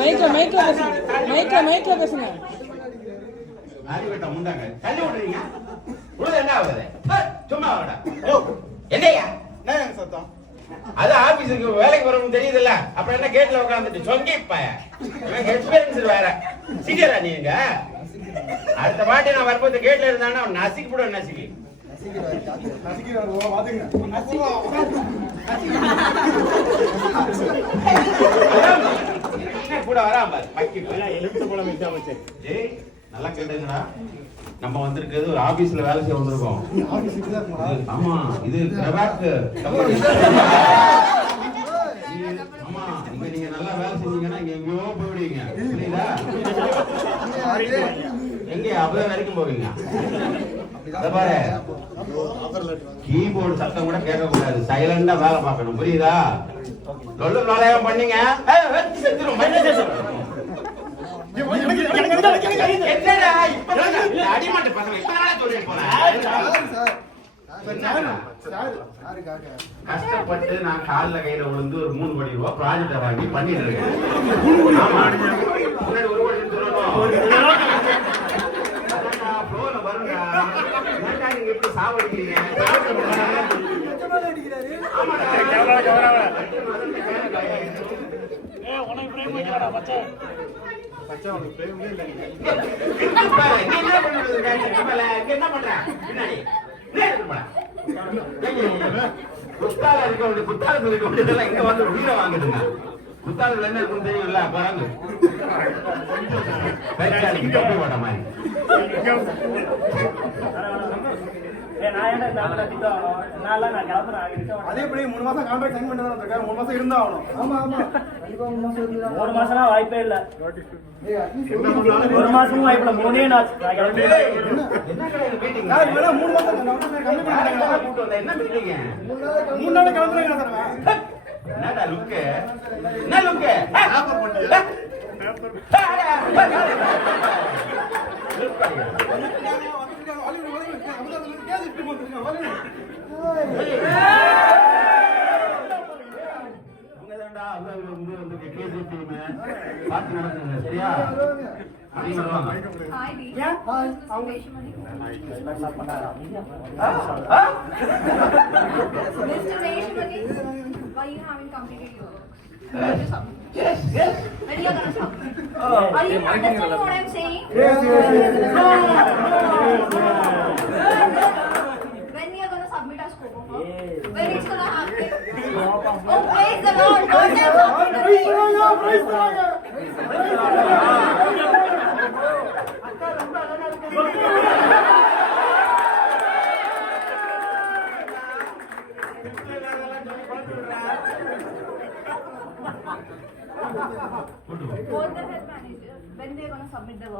மைக்ல மைக்ல பேசுங்க. மைக்ல மைக்ல பேசுங்க. அறிவிட்ட முண்டாங்க தள்ளி விடுறீங்க உழுது என்ன ஆகுது? சும்மா வரடா என்னையா? என்ன சத்தம்? அது ஆபீஸுக்கு வேலைக்கு வரணும் தெரியுதுல்ல. அப்புறம் என்ன கேட்ல உட்காந்துட்டு சொங்கி எக்ஸ்பீரியன்ஸ் வேற. சீக்கிரா நீங்க அடுத்த வாட்டி நான் வரும்போது கேட்ல இருந்தானா அவன் நசிக்கு. போடுவேன் நசிக்கி கூட வராம. எழுத்து ஏய் நல்லா கேட்டுங்கடா. நம்ம வந்திருக்கிறது ஒரு ஆபீஸ்ல வேலை செய்ய வந்திருக்கோம். ஆமா இது கிரபாக் ஆமா இங்க நீங்க நல்லா வேலை செஞ்சீங்கன்னா இங்க எங்கேயோ போயிடுவீங்க. புரியுதா? எங்க அவ்வளவு வரைக்கும் போவீங்க பாரு. கீபோர்டு சத்தம் கூட கேட்க கூடாது சைலண்டா வேலை பார்க்கணும். புரியுதா? லொல்லு நுழையம் பண்ணீங்க. அடிமாட்டு பசங்க. இப்பதானே சொல்லிட்டு போனேன் கஷ்டப்பட்டு நான் கால்ல கையில விழுந்து ஒரு மூணு கோடி ரூபாய் ப்ராஜெக்ட வாங்கி பண்ணிட்டு இருக்கேன். முன்னாடி ஒரு கோடி சாவடிக்கிறீங்க? என்ன பண்ற? பின்னாடி. குத்தால இருக்க வேண்டிய குத்தாலத்துல இருக்க வேண்டியதெல்லாம் இங்க வந்து உயிரை வாங்குதுங்க குத்தாலத்துல என்ன தெரியும்ல தொப்பி மாதிரி அதே எப்படி மூணு மாசம் கான்ட்ராக்ட் சைன் பண்ணி தான் இருக்காரு மூணு மாசம் இருந்தா ஆகணும். ஆமா ஆமா. கண்டிப்பா மூணு மாசம் இருந்தா ஒரு மாசம்னா வாய்ப்பே இல்ல. ஒரு மாசம் ஒரு மாசமும் வாய்ப்பில்ல மூணே நாள். மூணு மாசம் என்ன மீட்டிங் மூணு நாள் கிளம்புறாங்க சார் என்னடா லுக்கு? என்ன லுக்கு? நடக்குங்க சரியா அப்படி வருவாங்க Hi, Dee. Yeah. Hi. This is Reshmani. Mr. Reshmani, why you haven't completed your work? When? Yes, yes. When you are gonna submit? Are you understanding what I'm saying? Yes, yes, yes. Ah, ah, ah. When you are gonna submit our scope of work? When it's gonna happen? Oh, praise the Lord! Don't tell something. Both the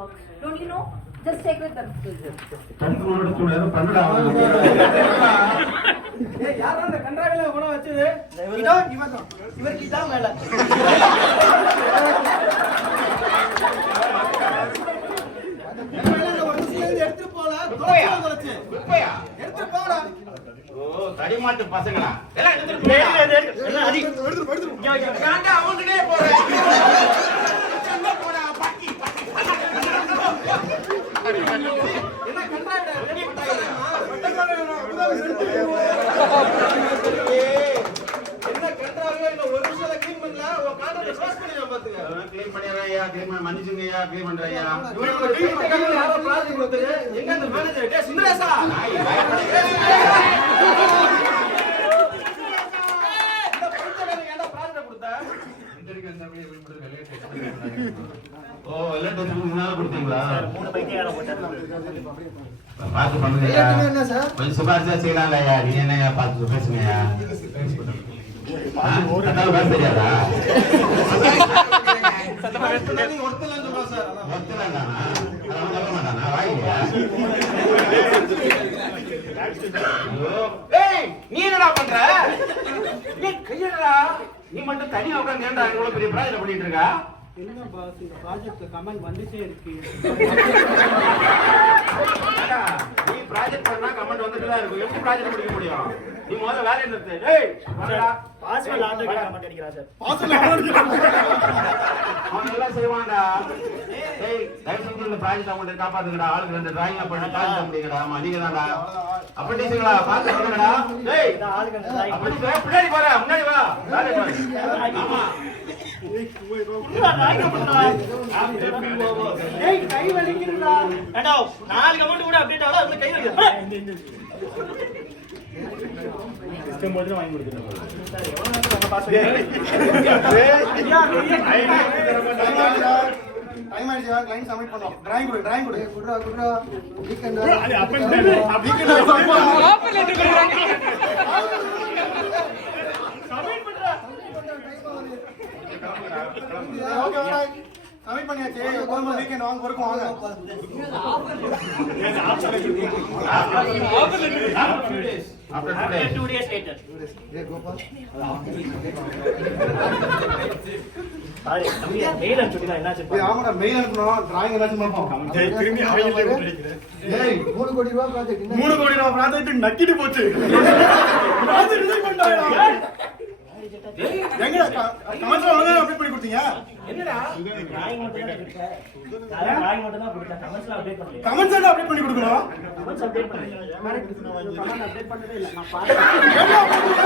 work, don't you know? Just check with them. அந்த குணம் வச்சது தான் இவருக்கு இதான் மேல எடுத்துட்டு போல குப்பையா? போல ஓ தடிமாட்டு பசங்களா எல்லாம் எடுத்துட்டு போயா எடுத்துட்டு எடுத்துட்டு அவங்கனே போறேன் என்ன போறா பாக்கி என்ன கண்டாடா ரெடி பண்ணாங்க என்ன கன்றாவில இந்த ஒரு நிமிஷம் க்ளீன் பண்ணல உன் கான்ட்ராக்ட் க்ளோஸ் பண்ணிடுவேன் பாத்துங்க க்ளீன் பண்ணிடுறையா க்ளீன் பண்ண மன்னிச்சுங்கய்யா க்ளீன் பண்றையா இவனுக்கு எங்க அந்த மேனேஜர் சுந்தரேசா ஓ முன்னால கொடுத்தீங்களா மூணு என்ன சார் கொஞ்சம் நீ பேசுங்கய்யா ஆ? அதான் வேலை தெரியாதா நீங்க ஒருத்தலாம் நீ என்னடா பண்ற? நீ கையடா நீ மட்டும் தனியா உட்காந்து ஏன்டா இவ்வளவு பெரிய பிராஜெக்ட் பண்ணிட்டு இருக்கா? என்ன பாஸ் இந்த ப்ராஜெக்ட் கமெண்ட் வந்துட்டே இருக்கு நீ ப்ராஜெக்ட் பண்ணா கமெண்ட் வந்துட்டு தான் இருக்கும். எப்படி ப்ராஜெக்ட் முடிக்க முடியும்? நீ முதல்ல வேலையை நிறுத்து டேய் வாடா. பாஸ்வேர்ட் ஆர்டர் கமெண்ட் அடிக்கிறான் சார். பாஸ்ல அவன் நல்லா செய்வான்டா. டேய் தயவு செஞ்சு இந்த ப்ராஜெக்ட் அவங்கள்ட்ட காப்பாத்துங்கடா ஆளுக்கு ரெண்டு டிராயிங் பண்ணி ப்ராஜெக்ட் முடிங்கடா ஆமா நீங்க தான்டா அப்படிங்களா பாத்துக்கடா டேய் இந்த ஆளுக்கு அந்த drawing அப்படி வா, பின்னாடி போற முன்னாடி வா வேலையை பாரு. ஆமா புரியுதா? drawing பண்ணுடா. ஏய், கை வலிக்குதுடா. ஏண்டா, நாலு கமெண்ட் கூட update ஆகல, அதுல கை வலிக்குது. System போட்டு வாங்கி கொடுத்துருங்க. டைம் ஆயிடுச்சு கிளைண்ட் சப்மிட் பண்ணோம். டிராயிங் கொடு டிராயிங் கொடு. குட்ரா குட்ரா. வீக்கெண்ட்? வீக்கெண்ட் ஆஃபர் லெட்டர் கொடுக்குறாங்க. ஓகே ஆல்ரைட் சப்மிட் பண்ணியாச்சு. கோயம்புத்தூர் வீக்கெண்ட் வாங்க ஒர்க் வாங்க. மூணு கோடி ரூபாய் ப்ராஜெக்ட் நக்கிட்டு போச்சு. எங்க அப்டேட் கொடுத்தீங்க drawing மட்டும் தான் கொடுத்தேன். drawing மட்டும் தான் கொடுத்தேன். எல்லாம் update பண்ணலையா? கமெண்ட்ஸ் எல்லாம் அப்டேட் பண்ணி கொடுக்கணும். comments update பண்ணலையா? கமெண்ட் அப்டேட் பண்ணதே இல்லை. நான் பார்த்தேன்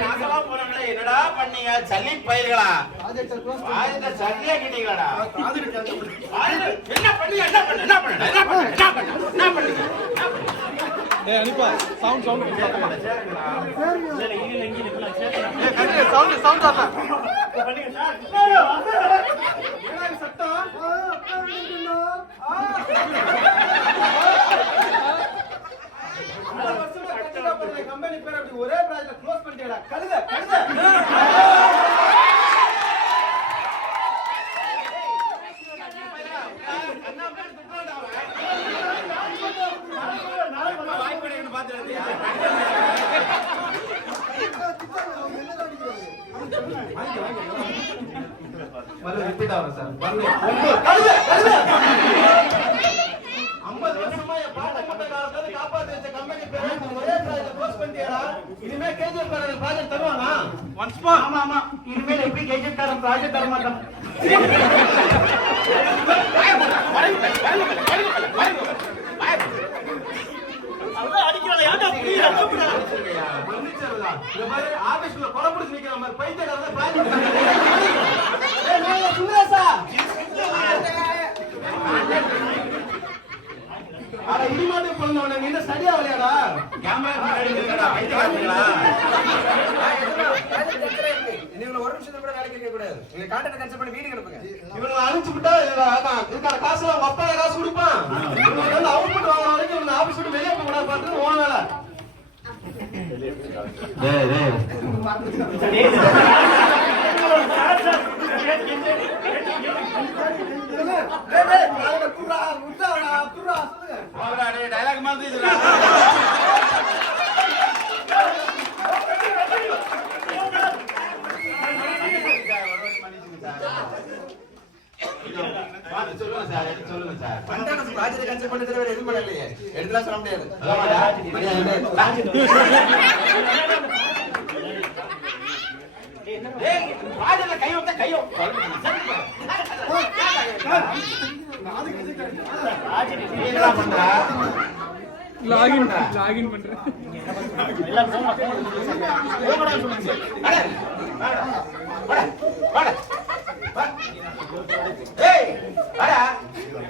நாசமா போறாங்களே, என்னடா பண்ணீங்க? சல்லி பயிர்களா? ப்ராஜெக்ட் க்ளோஸ் ஆயுத சரியா கிட்டீங்களாடா ப்ராஜெக்ட் கேன்சல் பண்ணி ஆயுத- என்ன பண்ணீங்க? என்ன பண்ண என்ன பண்ண என்ன பண்ண என்ன பண்ண ஏய் அனுப்பா சவுண்ட் சவுண்ட் இல்ல, இல்ல, இங்க இல்ல, இங்க இல்ல, இப்ப நான் சேர்க்கிறேன். சவுண்ட் சவுண்ட் வரல இப்ப பண்ணுங்க சார். என்னடா இது சத்தம் கம்பெனி பேர் அப்படி ஒரே ப்ராஜெக்ட் க்ளோஸ் பண்ணிட்டேடா கழுத கழுத ஐம்பது வருஷமா என் பாட்ட மூட்டை காலத்துல காப்பாத்தி வச்ச கம்பெனி பேரை ஒரே க்ளோஸ் பண்ணிட்டியடா இனிமே கேஜிஎஃப் காரன் ப்ராஜெக்ட் தருவானா ஒன்ஸ் மோர் ஆமா ஆமா. இனிமேல் எப்படி கேஜிஎஃப் காரன் ப்ராஜெக்ட் தர மாட்டான் அதான் அடிக்கிறாங்க, ஏன்டா புரியல? கூப்பிடுறா. மன்னிச்சிருடா. இந்த மாதிரி ஆபீஸ்ல கொலை புடிச்சு நிக்கிற மாதிரி பைத்தியக்காரன் ப்ராஜெக்ட் சுந்தரேசா அட இடிமாட்டு பண்ணவன நீ என்ன சரியா விளையாடா கேமரா முன்னாடி நில்லுடா பைத்தியக்காரங்களா இவங்களை ஒரு நிமிஷம் கூட வேலைக்கு வைக்க கூடாது நீங்க கான்ட்ராக்ட் கேன்சல் பண்ணி வீடு கிடப்புங்க இவனை அனுப்பிச்சு விட்டா இதுக்கான காசு அவங்க அப்பா காசு கொடுப்பான் இவங்க வந்து அவுட்புட் வாங்குற வரைக்கும் இவங்க ஆபீஸ் விட்டு வெளியே போக கூடாது பார்த்து ஓன வேலை டயலாக் மாதிரி இதுடா சொல்லுங்க சார் எடுத்து சொல்லுங்க சார் ப்ராஜெக்ட் கேன்சல் பண்ணி தவிர எதுவும் பண்ணலையே. எடுத்துலாம் சொல்ல முடியாது. லாகின் லாகின் பண்றேன் ஏய் வாடா.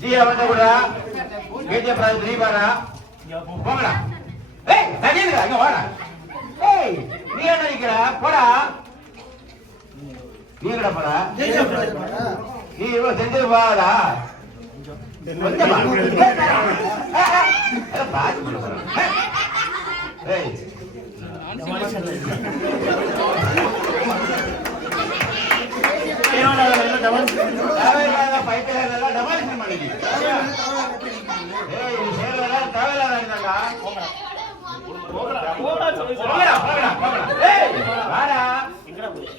ஜியா வந்து கூட. நீ பாரா. போங்கடா. ஏய் தனியா இங்க வாடா. ஏய் நீ என்ன நிக்கிற? போடா. நீ எங்கடா போடா கேஜிஎஃப் ராஜா பாடா. நீ இவ்வளவு செஞ்சது பாடா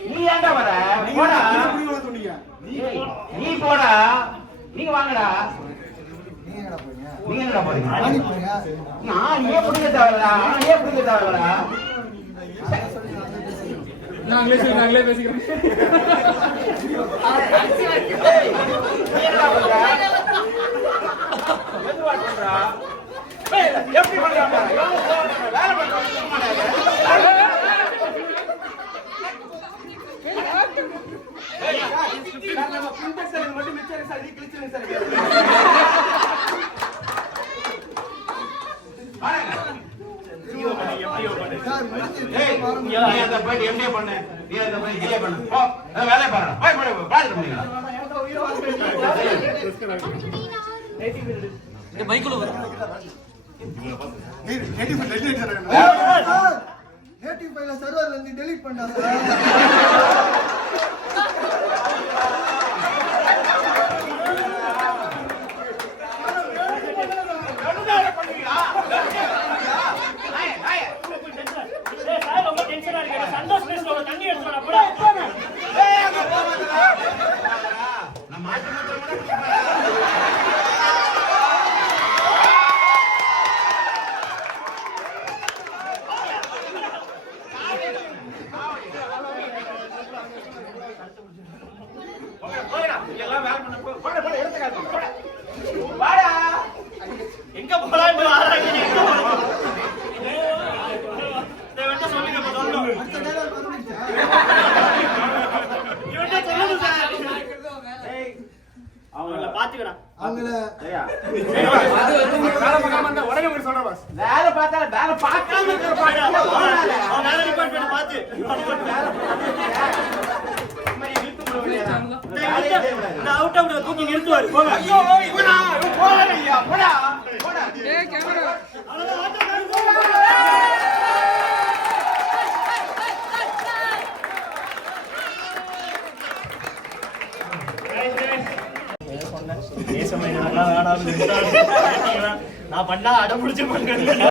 நீ ஏன்டா வர? போடா. ஏய், நீ போடா. நீங்க வாங்கடா? நீங்க என்னடா போறீங்க? நான் ஏன் பிடிக்க நான் ஏன் நாங்களே சொல்லி நாங்களே பேசிக்கிறோம் எப்படி வேலை மட்டும் மிச்சம் சார் கிழிச்சிருங்க சார் சார், முடிஞ்சு ஏய், வர நீ அந்த போயிட்டு MBA பண்ணு. நீ அந்த போய் பண்ணு. போ, அந்த பாருடா. போய், போய், போய், பார்த்துட்டு சார், இருந்து டெலீட் பண்ணிட்டான் சார். ஏய், சார், ரொம்ப டென்ஷனா இருக்கு. சந்தோஷ் பேசுறோட தண்ணி எடுத்துட்டு வா, போடா. ஏய், அங்க போகாதடா. நான் மாட்டு மாத்திரை கூட குடிக்க மாட்டேன். போங்கடா, போங்கடா. இங்க எல்லாம் வேலை பண்ண போ. போடா, போடா, எடுத்துக்காது. போடா. வாடா. எங்க போலான்னு ஆராய்ச்சி, எங்க போலாம்? இதை விட்டு சொல்லுங்க இப்ப சொல்லணும். அடுத்த dialogue மறந்துடுச்சா? இவன்கிட்ட சொல்லுங்க சார். அவங்கள பாத்துக்கடா. அவங்கள சரியா? வேலை பார்க்காம இருந்தா உடனே உங்களுக்கு சொல்றேன் பாஸ் வேலை பார்த்தா வேலை பார்க்காம இருக்கிற பாட்டா போடாத. அவன் வேற டிபார்ட்மெண்ட் பாத்து. வேலையே செய்ய கூடாது. அவுட் தூக்கி நிறுத்துவாரு போங்க ஐயோ, இவனா? இவன் போறாரு ஐயா, போடா, போடா. ஏ கேமரா நான் பண்ணா அடம்பிடிச்சு பண்ணுறேன்